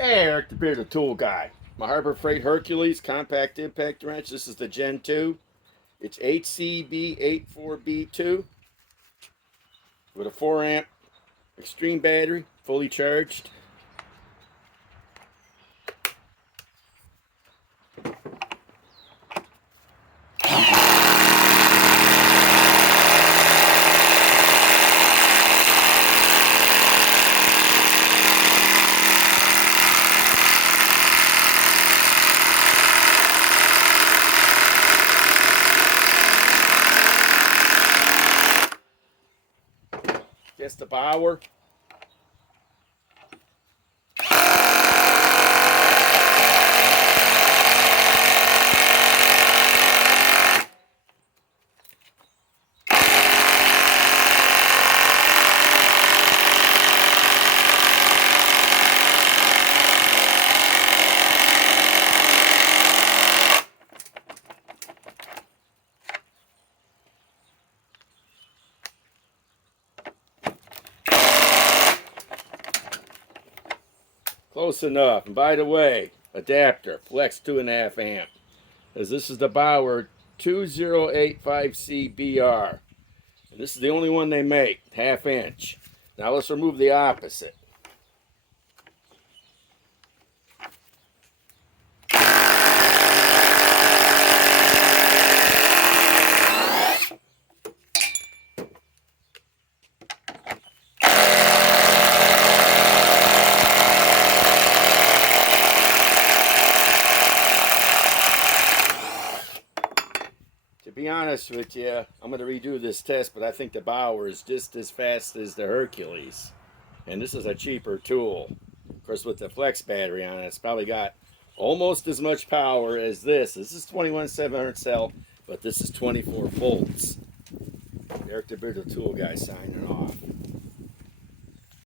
Hey, Eric the Bearded Tool Guy. My Harbor Freight Hercules Compact Impact Wrench. This is the Gen 2. It's HCB84B2 with a 4 amp extreme battery, fully charged. That's the BAUER. Close enough. And by the way, adapter, flex 2.5 amp. As this is the BAUER 2085CBR. And this is the only one they make, 1/2 inch. Now let's remove the opposite. To be honest with you, I'm going to redo this test, but I think the BAUER is just as fast as the Hercules. And this is a cheaper tool. Of course, with the flex battery on it, it's probably got almost as much power as this. This is 21/700 cell, but this is 24 volts. Eric the Bearded Tool Guy signing off.